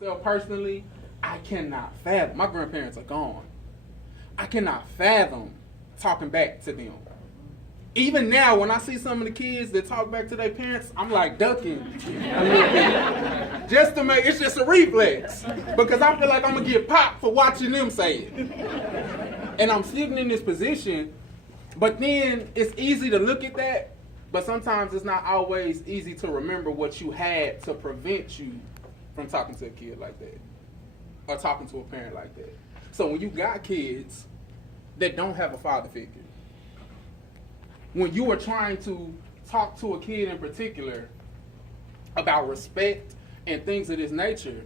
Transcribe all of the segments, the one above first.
So personally, I cannot fathom. My grandparents are gone. I cannot fathom talking back to them. Even now, when I see some of the kids that talk back to their parents, I'm like ducking a little bit. Just to make, it's just a reflex. Because I feel like I'm going to get popped for watching them say it. And I'm sitting in this position, but then it's easy to look at that, but sometimes it's not always easy to remember what you had to prevent you from talking to a kid like that. Or talking to a parent like that. So when you got kids that don't have a father figure, when you are trying to talk to a kid in particular about respect and things of this nature,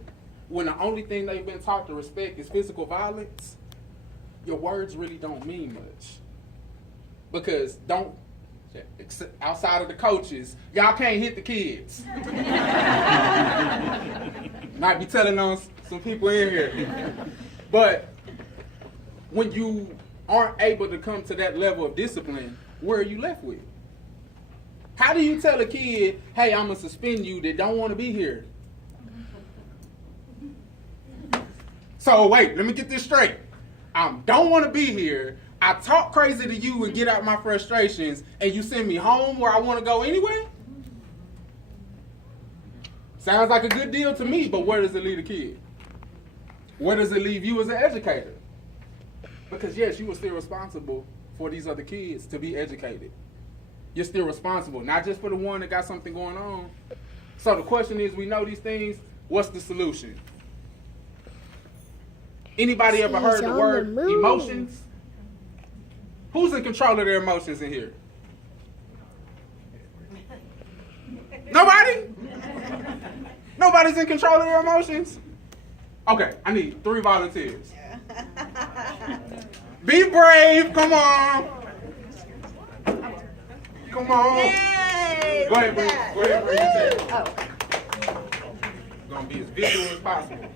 when the only thing they've been taught to respect is physical violence, your words really don't mean much. Because outside of the coaches, y'all can't hit the kids. Might be telling on some people in here. But when you aren't able to come to that level of discipline, where are you left with? How do you tell a kid, hey, I'm going to suspend you that don't want to be here? So wait, let me get this straight. I don't want to be here. I talk crazy to you and get out my frustrations, and you send me home where I want to go anyway? Sounds like a good deal to me, but where does it leave the kid? Where does it leave you as an educator? Because yes, you are still responsible for these other kids to be educated. You're still responsible, not just for the one that got something going on. So the question is, we know these things, what's the solution? Anybody ever heard the word emotions? Who's in control of their emotions in here? Nobody? Nobody's in control of their emotions? Okay, I need 3 volunteers. Be brave, come on. Come on. Yay, Go ahead, bring your chair. Oh. Gonna be as visual as possible.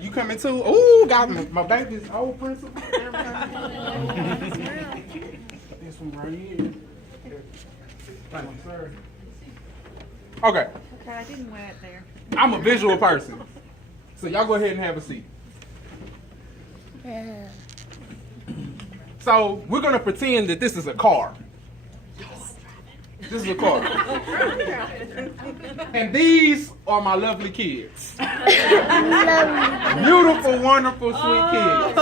You coming too? Ooh, got my baby's old principal. This one right here. Thank you, sir. Okay. Okay, I didn't wear it there. I'm a visual person. So y'all go ahead and have a seat. So we're gonna pretend that this is a car. This is a car. And these are my lovely kids. Beautiful, wonderful, sweet kids.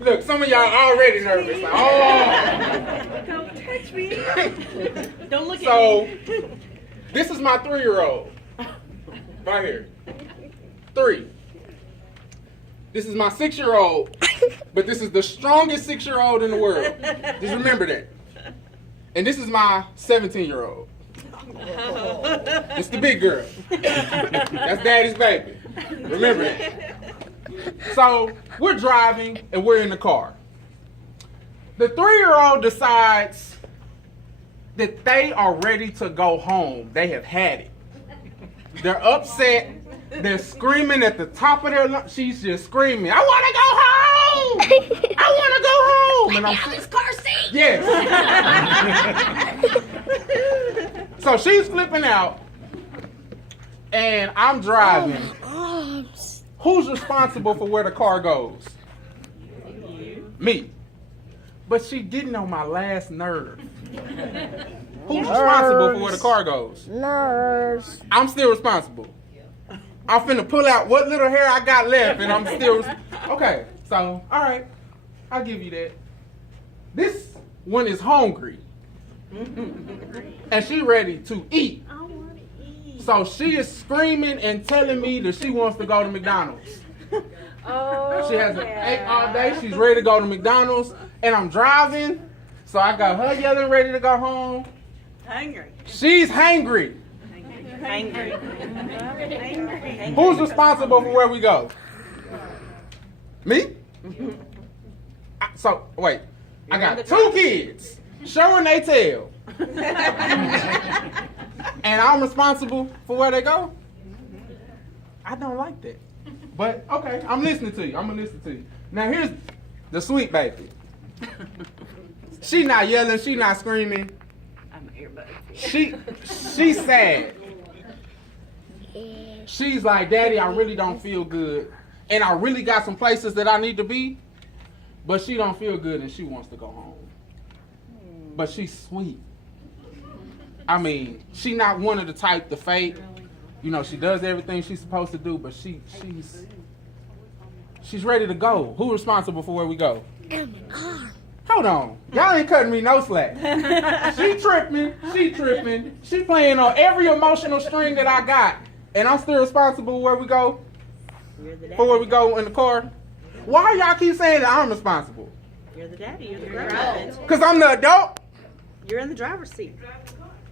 Look, some of y'all already nervous. Like, oh. Don't touch me. Don't look So, at me. this is my 3-year-old. Right here. 3. This is my 6-year-old, but this is the strongest 6-year-old in the world. Just remember that. And this is my 17-year-old. It's the big girl. That's daddy's baby. Remember that. So we're driving and we're in the car. The 3-year-old decides that they are ready to go home. They have had it. They're upset. They're screaming at the top of their lungs. She's just screaming, I want to go home! I want to go home! And I'm this car seat. Yes. So she's flipping out, and I'm driving. Who's responsible for where the car goes? Me. But she getting on my last nerve. Who's responsible for where the car goes? Nurse. I'm still responsible. I'm finna pull out what little hair I got left, and I'm still... Okay, so, all right. I'll give you that. This one is hungry. And she ready to eat. I want to eat. So she is screaming and telling me that she wants to go to McDonald's. Oh, She hasn't ate all day. She's ready to go to McDonald's. And I'm driving. So I got her yelling ready to go home. Hungry. She's hangry. Angry. Angry. Who's responsible for where we go? Me? So, wait. I got 2 kids. Show and they tell. And I'm responsible for where they go? I don't like that. But, okay, I'm listening to you. I'm going to listen to you. Now, here's the sweet baby. She not yelling. She not screaming. I'm an earbud. She's sad. She's like, Daddy, I really don't feel good. And I really got some places that I need to be. But she don't feel good and she wants to go home. But she's sweet. I mean, she not one of the type to fake. You know, she does everything she's supposed to do, but she's ready to go. Who's responsible for where we go? Hold on. Y'all ain't cutting me no slack. She tripping. She playing on every emotional string that I got. And I'm still responsible where we go? For where we go in the car? Why y'all keep saying that I'm responsible? You're the daddy. You're the grown-up. Because I'm the adult? You're in the driver's seat.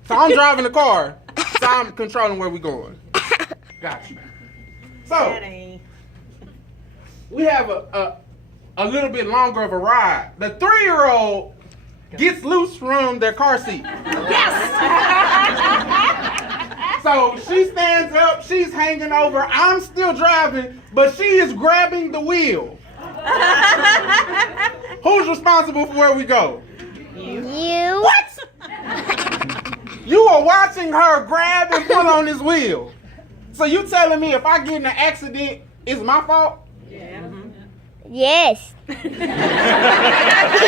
So I'm driving the car. So I'm controlling where we going. Got you. So, Daddy. we have a little bit longer of a ride. The 3-year-old gets loose from their car seat. Yes! So she stands up, she's hanging over, I'm still driving, but she is grabbing the wheel. Who's responsible for where we go? You. What? You are watching her grab and pull on this wheel. So you telling me if I get in an accident, it's my fault? Yeah. Yes. Way to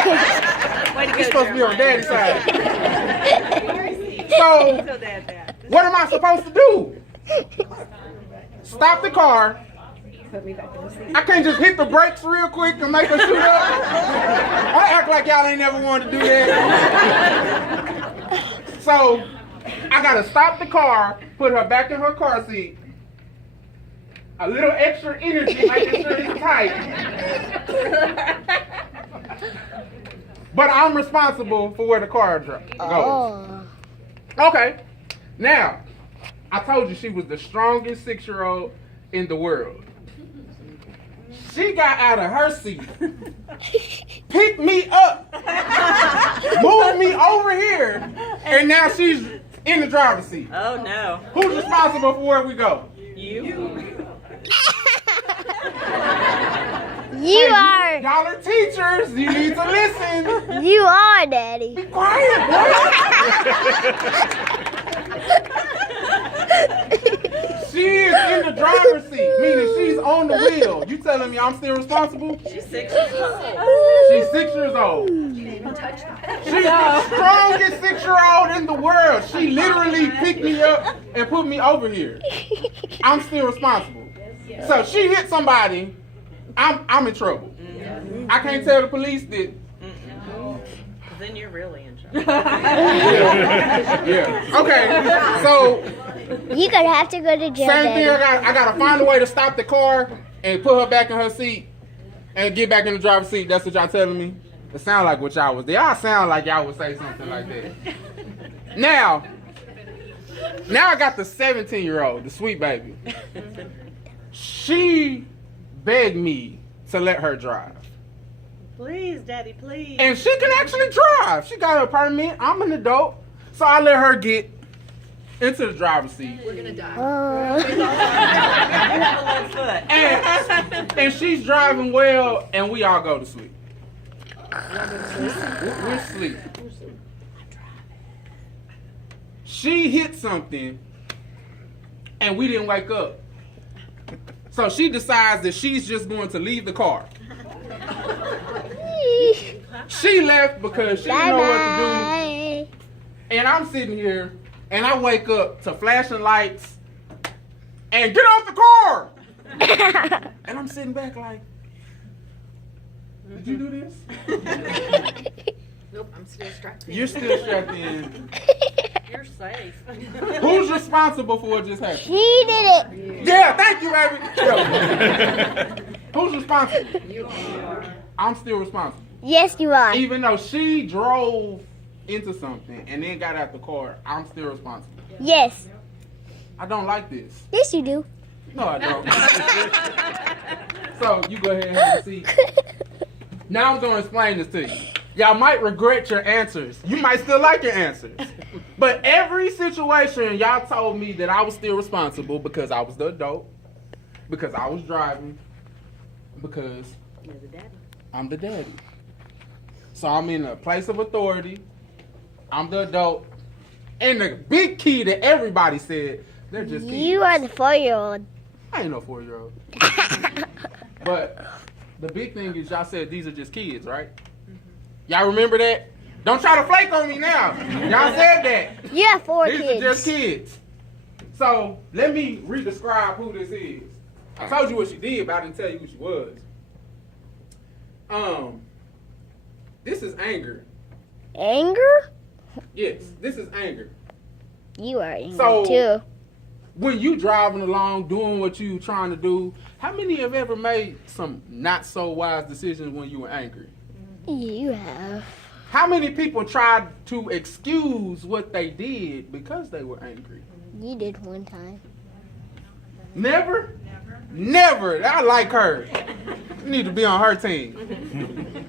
go, You're supposed to be on Jeremiah. Daddy's side. So, Tell Dad that. what am I supposed to do? Stop the car. I can't just hit the brakes real quick and make her shoot up. I act like y'all ain't never wanted to do that. So, I gotta stop the car, put her back in her car seat. A little extra energy, making sure it's tight. But I'm responsible for where the car goes. Oh. Okay. Now, I told you she was the strongest 6-year-old in the world. She got out of her seat, picked me up, moved me over here, and now she's in the driver's seat. Oh, no. Who's responsible for where we go? You. You are. Y'all are teachers. You need to listen. You are, Daddy. Be quiet, boy. She is in the driver's seat, meaning she's on the wheel. You telling me I'm still responsible? She's 6 years old. She's 6 years old. She's the strongest 6-year-old in the world. She literally picked me up and put me over here. I'm still responsible. So she hit somebody, I'm in trouble. I can't tell the police that. Then you're really in trouble. Yeah. Okay. So You're gonna have to go to jail, same thing. Daddy. I gotta find a way to stop the car and put her back in her seat and get back in the driver's seat. That's what y'all telling me. It sound like what y'all was. Y'all sound like y'all would say something like that. Now I got the 17-year-old, the sweet baby. She begged me to let her drive. Please, Daddy, please. And she can actually drive. She got her permit. I'm an adult. So I let her get into the driver's seat. Oh. You have a left foot. And she's driving well, and we all go to sleep. We're asleep. She hit something, and we didn't wake up. So she decides that she's just going to leave the car. She left because she didn't know what to do. Bye-bye. And I'm sitting here, and I wake up to flashing lights, and get off the car! And I'm sitting back like, did you do this? Nope, I'm still strapped in. You're still strapped in. You're safe. Who's responsible for what just happened? She did it. Yeah, thank you, baby. Who's responsible? You are. I'm still responsible. Yes, you are. Even though she drove into something and then got out the car, I'm still responsible. Yes. I don't like this. Yes, you do. No, I don't. So you go ahead and have a seat. Now I'm going to explain this to you. Y'all might regret your answers. You might still like your answers. But every situation, y'all told me that I was still responsible because I was the adult, because I was driving, because You're the daddy. I'm the daddy. So I'm in a place of authority. I'm the adult. And the big key that everybody said, They're just kids. You are the 4-year-old. I ain't no 4-year-old. But the big thing is y'all said these are just kids, right? Y'all remember that? Don't try to flake on me now. Y'all said that. You have 4 These kids. are just kids. So let me re-describe who this is. I told you what she did, but I didn't tell you who she was. This is anger. Anger? Yes, this is anger. You are angry So- too. When you driving along, doing what you trying to do, how many have ever made some not so wise decisions when you were angry? You have. How many people tried to excuse what they did because they were angry? You did one time. Never? Never. I like her. You need to be on her team.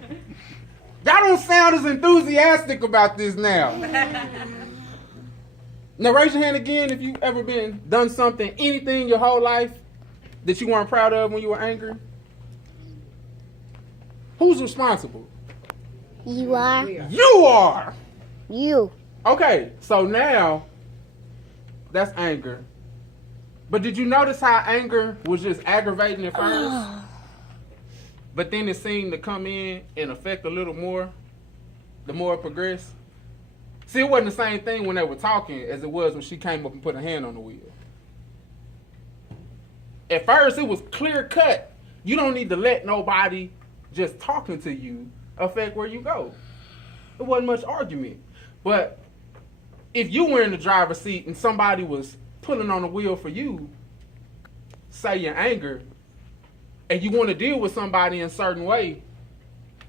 Y'all don't sound as enthusiastic about this now. Now raise your hand again if you've ever done something, anything your whole life that you weren't proud of when you were angry. Who's responsible? You are. You are. You. Okay, so now that's anger. But did you notice how anger was just aggravating at first? But then it seemed to come in and affect a little more the more it progressed. See, it wasn't the same thing when they were talking as it was when she came up and put her hand on the wheel. At first, it was clear cut. You don't need to let nobody just talking to you affect where you go. It wasn't much argument. But if you were in the driver's seat and somebody was pulling on the wheel for you, say your anger, and you want to deal with somebody in a certain way,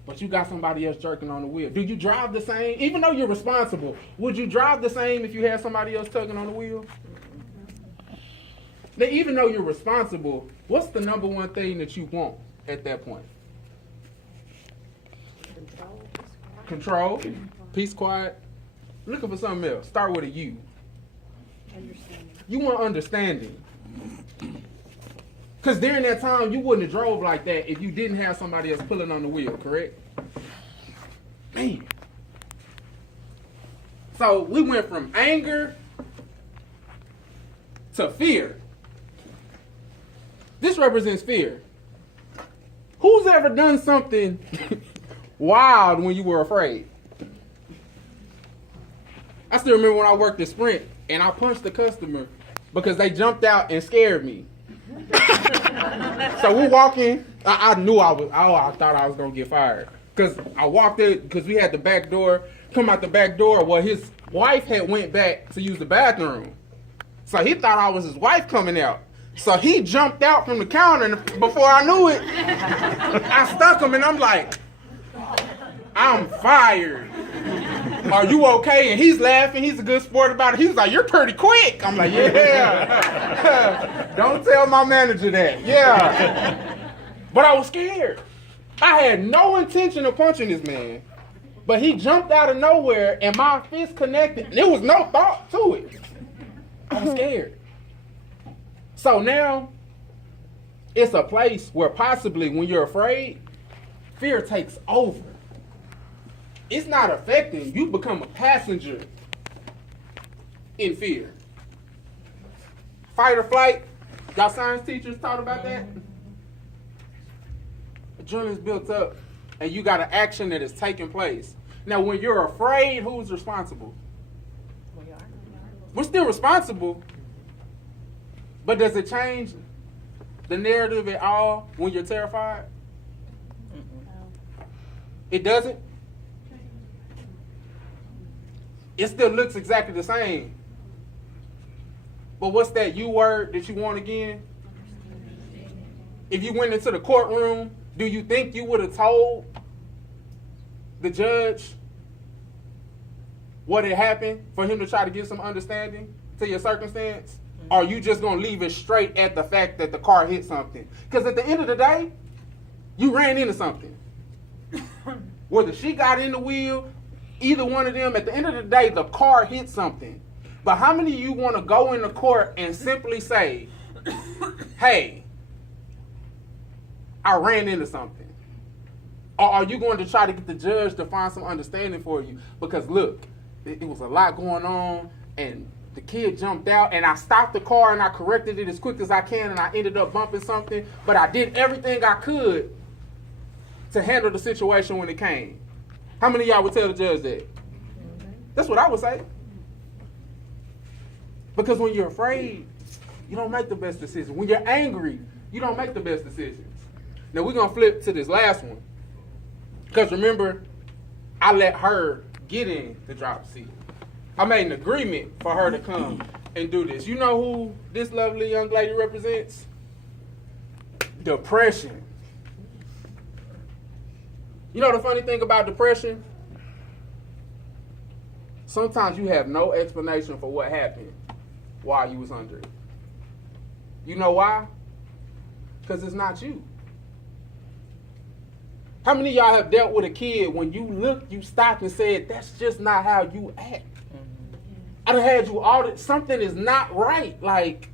but you got somebody else jerking on the wheel. Do you drive the same? Even though you're responsible, would you drive the same if you had somebody else tugging on the wheel? Now, even though you're responsible, what's the number one thing that you want at that point? Control, peace, quiet. Looking for something else. Start with a U. Understanding. You want understanding. Because during that time, you wouldn't have drove like that if you didn't have somebody else pulling on the wheel, correct? Man. So we went from anger to fear. This represents fear. Who's ever done something wild when you were afraid? I still remember when I worked at Sprint and I punched the customer because they jumped out and scared me. So we're walking. I knew I thought I was gonna get fired because I walked in because we had the back door. Come out the back door. Well, his wife had went back to use the bathroom, so he thought I was his wife coming out. So he jumped out from the counter, and before I knew it, I stuck him, and I'm like, "I'm fired. Are you okay?" And he's laughing. He's a good sport about it. He's like, "You're pretty quick." I'm like, "Yeah." Don't tell my manager that. Yeah. But I was scared. I had no intention of punching this man. But he jumped out of nowhere and my fist connected. And there was no thought to it. I was scared. So now, it's a place where possibly when you're afraid, fear takes over. It's not affecting. You become a passenger in fear. Fight or flight. Y'all science teachers taught about that? Adrenaline's built up, and you got an action that is taking place. Now, when you're afraid, who's responsible? We are. We're still responsible, but does it change the narrative at all when you're terrified? It doesn't? It still looks exactly the same. But what's that U word that you want again? If you went into the courtroom, do you think you would have told the judge what had happened for him to try to get some understanding to your circumstance? Or are you just going to leave it straight at the fact that the car hit something? Because at the end of the day, you ran into something. Whether she got in the wheel, either one of them, at the end of the day, the car hit something. But how many of you want to go into court and simply say, hey, I ran into something? Or are you going to try to get the judge to find some understanding for you? Because look, it was a lot going on, and The kid jumped out, and I stopped the car, and I corrected it as quick as I can, and I ended up bumping something. But I did everything I could to handle the situation when it came. How many of y'all would tell the judge that? That's what I would say. Because when you're afraid, you don't make the best decision. When you're angry, you don't make the best decisions. Now we're going to flip to this last one. Because remember, I let her get in the driver's seat. I made an agreement for her to come and do this. You know who this lovely young lady represents? Depression. You know the funny thing about depression? Sometimes you have no explanation for what happened while you was under it. You know why? Because it's not you. How many of y'all have dealt with a kid when you looked, you stopped and said, that's just not how you act? I done had you audit, something is not right. Like,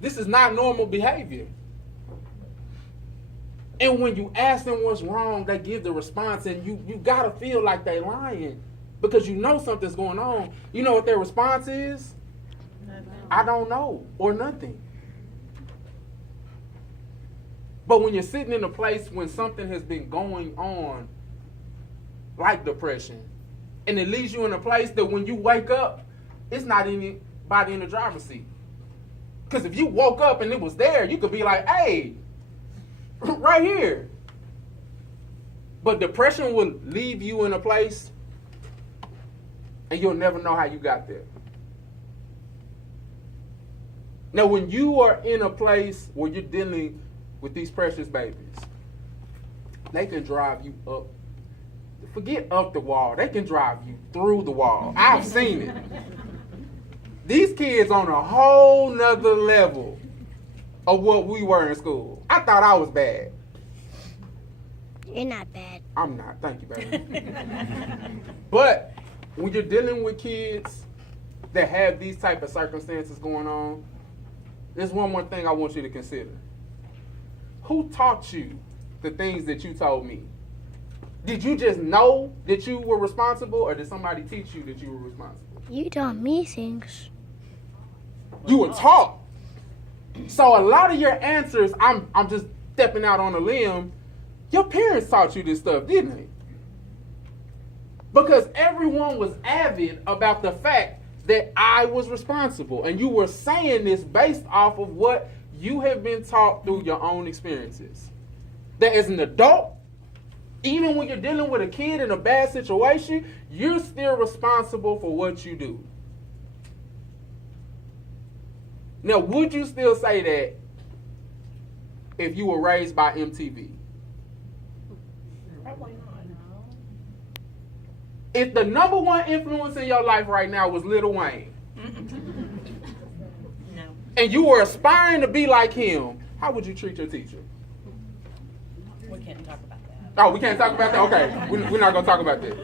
this is not normal behavior. And when you ask them what's wrong, they give the response, and you gotta feel like they lying because you know something's going on. You know what their response is? I don't know, or nothing. But when you're sitting in a place when something has been going on, like depression, and it leaves you in a place that when you wake up, it's not anybody in the driver's seat. Because if you woke up and it was there, you could be like, hey, right here. But depression will leave you in a place and you'll never know how you got there. Now, when you are in a place where you're dealing with these precious babies, they can drive you up. Forget up the wall. They can drive you through the wall. I've seen it. These kids on a whole nother level of what we were in school. I thought I was bad. You're not bad. I'm not. Thank you, baby. But when you're dealing with kids that have these type of circumstances going on, there's one more thing I want you to consider. Who taught you the things that you told me? Did you just know that you were responsible, or did somebody teach you that you were responsible? You taught me things. You were taught. So a lot of your answers, I'm just stepping out on a limb. Your parents taught you this stuff, didn't they? Because everyone was avid about the fact that I was responsible. And you were saying this based off of what you have been taught through your own experiences. That as an adult, even when you're dealing with a kid in a bad situation, you're still responsible for what you do. Now, would you still say that if you were raised by MTV? Probably not. If the number one influence in your life right now was Lil Wayne, No. and you were aspiring to be like him, how would you treat your teacher? We can't talk about that. Oh, we can't talk about that? Okay, we're not going to talk about that.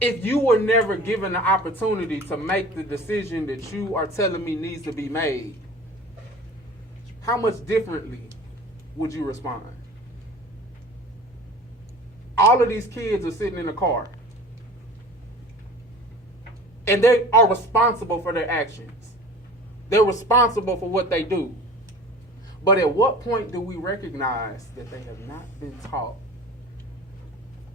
If you were never given the opportunity to make the decision that you are telling me needs to be made, how much differently would you respond? All of these kids are sitting in a car, and they are responsible for their actions. They're responsible for what they do. But at what point do we recognize that they have not been taught?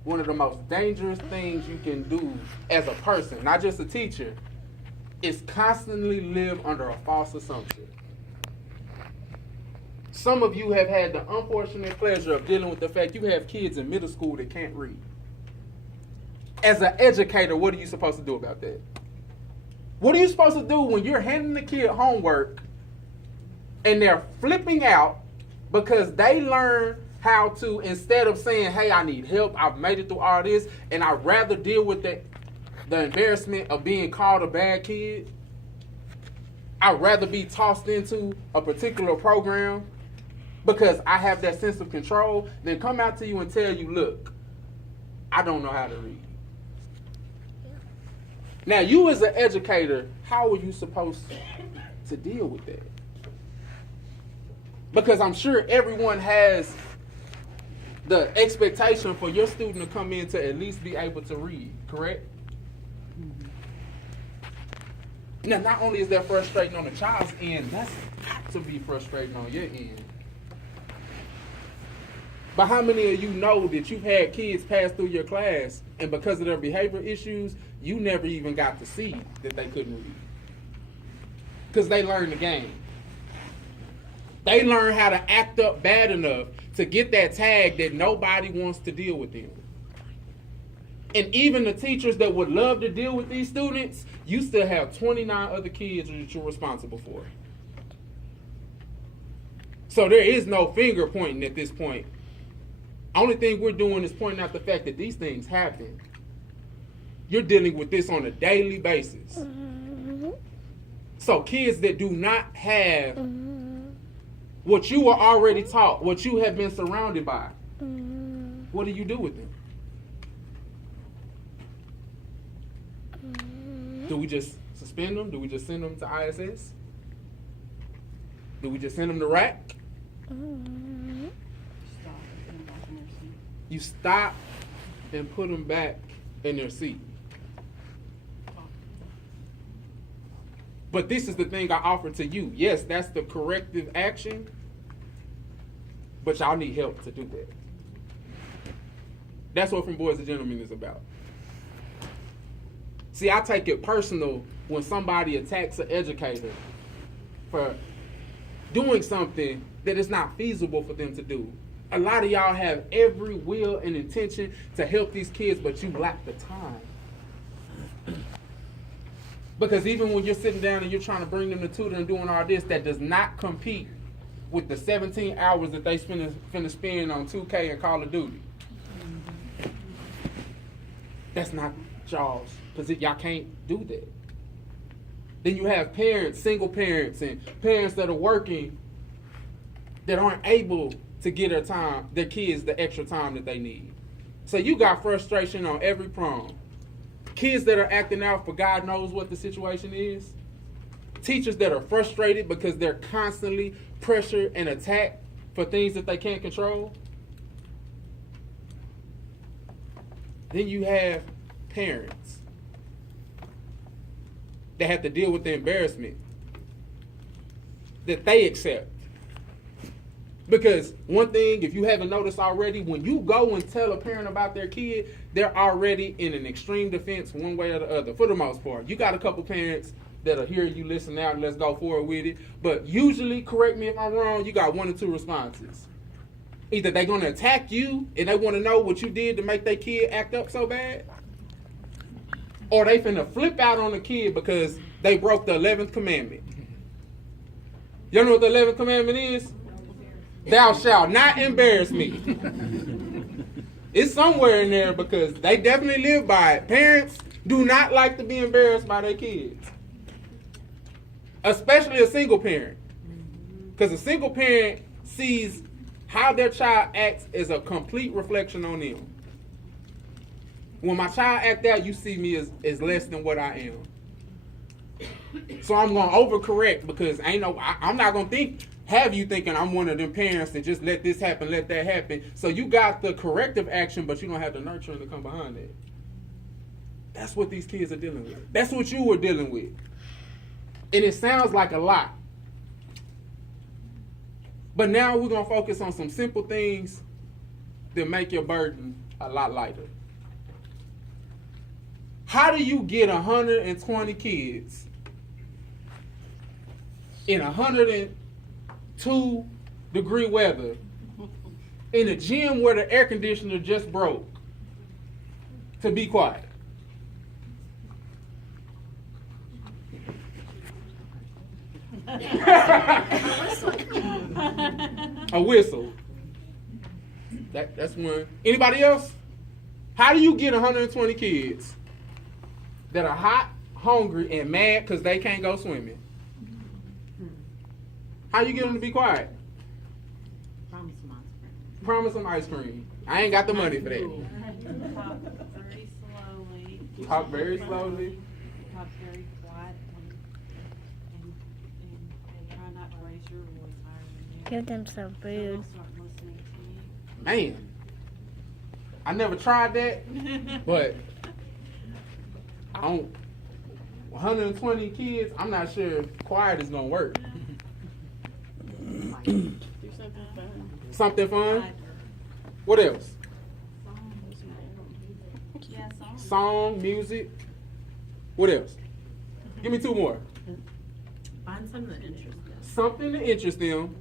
One of the most dangerous things you can do as a person, not just a teacher, is constantly live under a false assumption. Some of you have had the unfortunate pleasure of dealing with the fact you have kids in middle school that can't read. As an educator, what are you supposed to do about that? What are you supposed to do when you're handing the kid homework and they're flipping out because they learn how to, instead of saying, hey, I need help, I've made it through all this, and I'd rather deal with the embarrassment of being called a bad kid, I'd rather be tossed into a particular program because I have that sense of control, than come out to you and tell you, look, I don't know how to read. Now, you as an educator, how are you supposed to deal with that? Because I'm sure everyone has the expectation for your student to come in to at least be able to read. Correct? Now, not only is that frustrating on the child's end, that's got to be frustrating on your end. But how many of you know that you've had kids pass through your class and because of their behavior issues, you never even got to see that they couldn't read? Because they learned the game. They learn how to act up bad enough to get that tag that nobody wants to deal with them. And even the teachers that would love to deal with these students, you still have 29 other kids that you're responsible for. So there is no finger pointing at this point. Only thing we're doing is pointing out the fact that these things happen. You're dealing with this on a daily basis. So kids that do not have what you were already taught, what you have been surrounded by, what do you do with them? Do we just suspend them? Do we just send them to ISS? Do we just send them to RAC? You stop and put them back in their seat. But this is the thing I offer to you. Yes, that's the corrective action, but y'all need help to do that. That's what From Boys to Gentlemen is about. See, I take it personal when somebody attacks an educator for doing something that is not feasible for them to do. A lot of y'all have every will and intention to help these kids, but you lack the time. Because even when you're sitting down and you're trying to bring them to tutor and doing all this, that does not compete with the 17 hours that they finna spend on 2K and Call of Duty. That's not y'all's, because y'all can't do that. Then you have parents, single parents, and parents that are working that aren't able to get their kids the extra time that they need. So you got frustration on every prong. Kids that are acting out for God knows what the situation is. Teachers that are frustrated because they're constantly pressured and attacked for things that they can't control. Then you have parents that have to deal with the embarrassment that they accept. Because one thing, if you haven't noticed already, when you go and tell a parent about their kid, they're already in an extreme defense one way or the other, for the most part. You got a couple parents that'll hear you listen out and let's go forward with it. But usually, correct me if I'm wrong, you got one or two responses. Either they're going to attack you and they want to know what you did to make their kid act up so bad, or they finna flip out on the kid because they broke the 11th commandment. You know what the 11th commandment is? Thou shalt not embarrass me. It's somewhere in there because they definitely live by it. Parents do not like to be embarrassed by their kids. Especially a single parent. Because a single parent sees how their child acts as a complete reflection on them. When my child act out, you see me as less than what I am. So I'm going to overcorrect because I'm not going to have you thinking I'm one of them parents that just let this happen, let that happen. So you got the corrective action, but you don't have the nurturing to come behind it. That's what these kids are dealing with. That's what you were dealing with. And it sounds like a lot. But now we're going to focus on some simple things that make your burden a lot lighter. How do you get 120 kids in 102-degree weather in a gym where the air conditioner just broke to be quiet? A whistle. That's one. Anybody else? How do you get 120 kids that are hot, hungry, and mad because they can't go swimming? How you get them to be quiet? Promise some ice cream. Promise them ice cream. I ain't got the money for that. Talk very slowly. Talk very slowly. Talk very quietly. And try not to raise your voice higher than you. Give them some So they'll food. start listening to you. Man, I never tried that, but I don't. 120 kids. I'm not sure if quiet is gonna work. Do something fun. Something fun. What else? Yeah, songs. Song, music. What else? Give me two more. Find something that interests them. Something to interest them.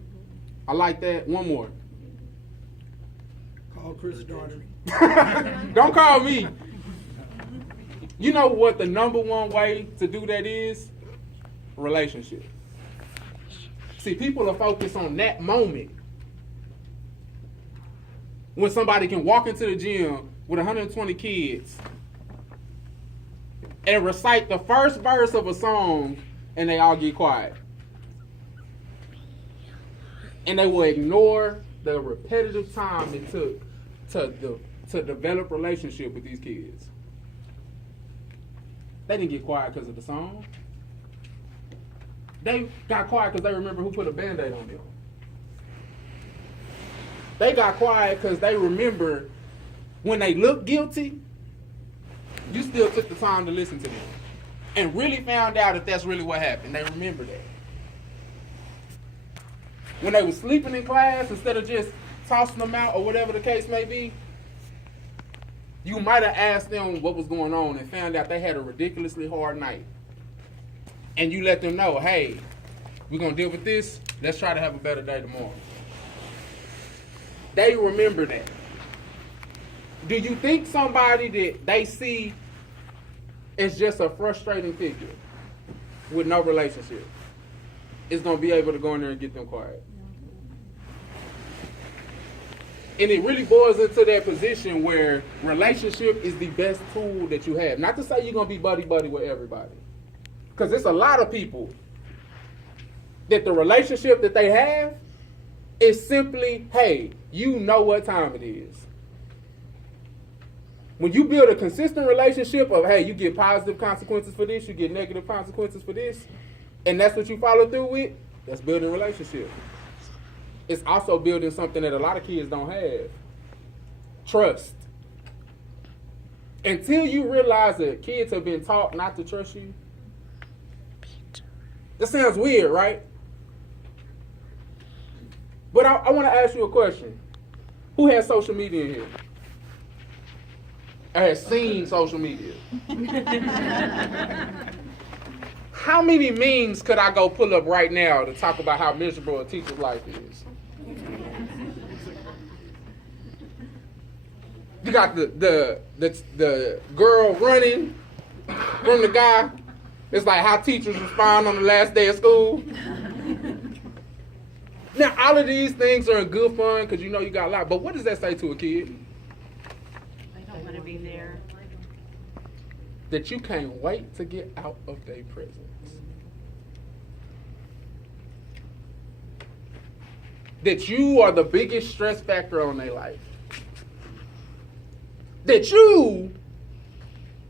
I like that. One more. Call Chris' daughter. Don't call me. You know what the number one way to do that is? Relationship. See, people are focused on that moment. When somebody can walk into the gym with 120 kids and recite the first verse of a song and they all get quiet. And they will ignore the repetitive time it took to develop relationship with these kids. They didn't get quiet because of the song. They got quiet because they remember who put a Band-Aid on them. They got quiet because they remember when they looked guilty, you still took the time to listen to them. And really found out if that's really what happened. They remember that. When they were sleeping in class, instead of just tossing them out or whatever the case may be, you might have asked them what was going on and found out they had a ridiculously hard night. And you let them know, hey, we're going to deal with this. Let's try to have a better day tomorrow. They remember that. Do you think somebody that they see as just a frustrating figure with no relationship is going to be able to go in there and get them quiet? And it really boils into that position where relationship is the best tool that you have. Not to say you're going to be buddy-buddy with everybody. Because there's a lot of people that the relationship that they have is simply, hey, you know what time it is. When you build a consistent relationship of, hey, you get positive consequences for this, you get negative consequences for this, and that's what you follow through with, that's building a relationship. It's also building something that a lot of kids don't have. Trust. Until you realize that kids have been taught not to trust you. That sounds weird, right? But I want to ask you a question. Who has social media in here? I have seen social media. How many memes could I go pull up right now to talk about how miserable a teacher's life is? You got the girl running from the guy. It's like how teachers respond on the last day of school. Now, all of these things are in good fun because you know you got a lot. But what does that say to a kid? They don't want to be there. That you can't wait to get out of their presence. That you are the biggest stress factor on their life. That you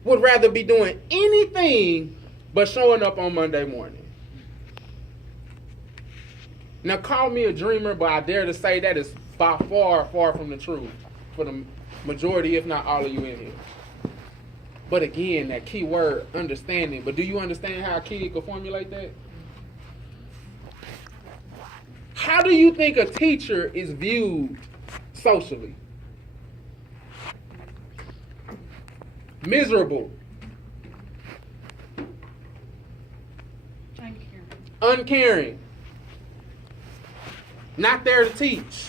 would rather be doing anything but showing up on Monday morning. Now, call me a dreamer, but I dare to say that is by far, far from the truth for the majority, if not all of you in here. But again, that key word, understanding. But do you understand how a kid could formulate that? How do you think a teacher is viewed socially? Miserable. Uncaring. Not there to teach.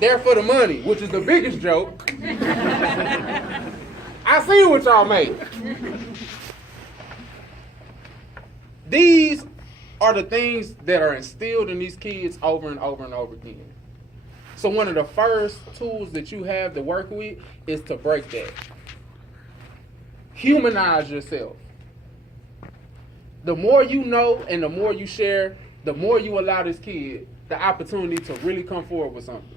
There for the money, which is the biggest joke. I seen what y'all make. These are the things that are instilled in these kids over and over and over again. So one of the first tools that you have to work with is to break that. Humanize yourself. The more you know and the more you share, the more you allow this kid the opportunity to really come forward with something.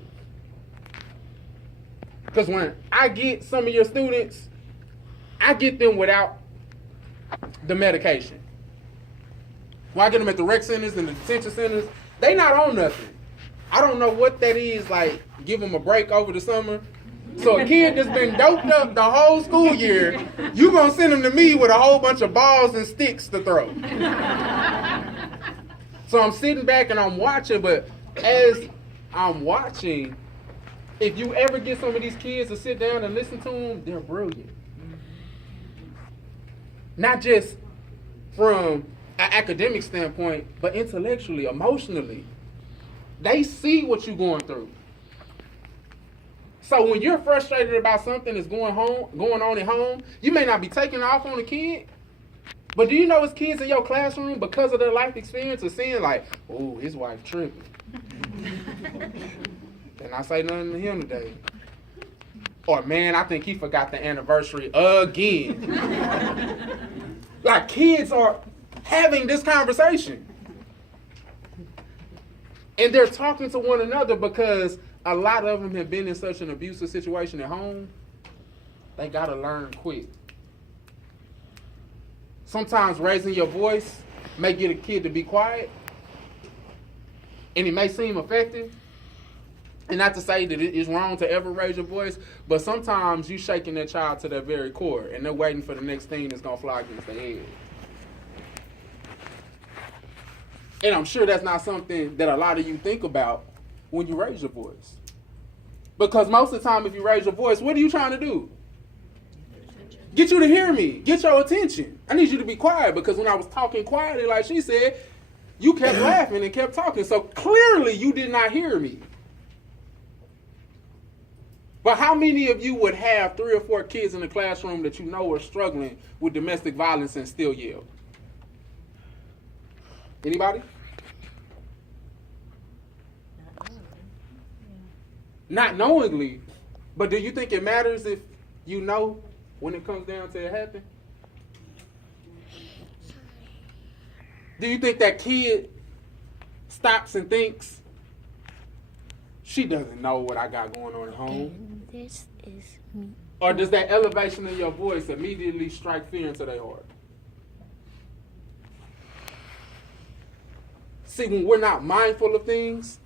Because when I get some of your students, I get them without the medication. When I get them at the rec centers and the detention centers, they not on nothing. I don't know what that is, like give them a break over the summer. So a kid that's been doped up the whole school year, you gonna send him to me with a whole bunch of balls and sticks to throw. So I'm sitting back and I'm watching, but as I'm watching, if you ever get some of these kids to sit down and listen to them, they're brilliant. Not just from an academic standpoint, but intellectually, emotionally. They see what you're going through. So when you're frustrated about something that's going on at home, you may not be taking off on the kid, but do you know it's kids in your classroom because of their life experience of seeing like, oh, his wife tripping. And I say nothing to him today. Or man, I think he forgot the anniversary again. Like kids are having this conversation. And they're talking to one another because a lot of them have been in such an abusive situation at home. They gotta learn quick. Sometimes raising your voice may get a kid to be quiet. And it may seem effective. And not to say that it is wrong to ever raise your voice, but sometimes you shaking that child to their very core and they're waiting for the next thing that's gonna fly against their head. And I'm sure that's not something that a lot of you think about when you raise your voice. Because most of the time if you raise your voice, what are you trying to do? Get you to hear me. Get your attention. I need you to be quiet because when I was talking quietly, like she said, you kept laughing and kept talking. So clearly you did not hear me. But how many of you would have 3 or 4 kids in the classroom that you know are struggling with domestic violence and still yell? Anybody? Not knowingly. But do you think it matters if you know when it comes down to it happen? Do you think that kid stops and thinks, she doesn't know what I got going on at home? And this is me. Or does that elevation in your voice immediately strike fear into their heart? See, when we're not mindful of things,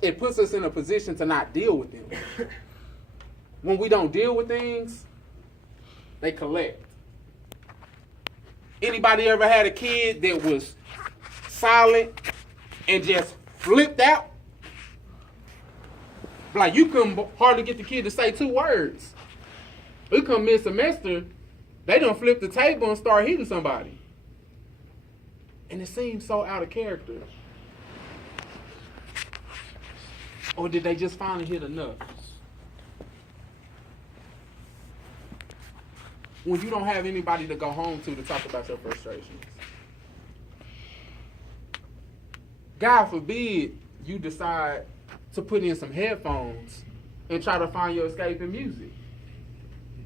it puts us in a position to not deal with them. When we don't deal with things, they collect. Anybody ever had a kid that was silent and just flipped out? Like you couldn't hardly get the kid to say 2 words. We come mid-semester, they done flip the table and start hitting somebody. And it seems so out of character. Or did they just finally hit enough? When you don't have anybody to go home to talk about your frustrations. God forbid you decide to put in some headphones and try to find your escape in music.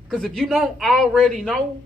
Because if you don't already know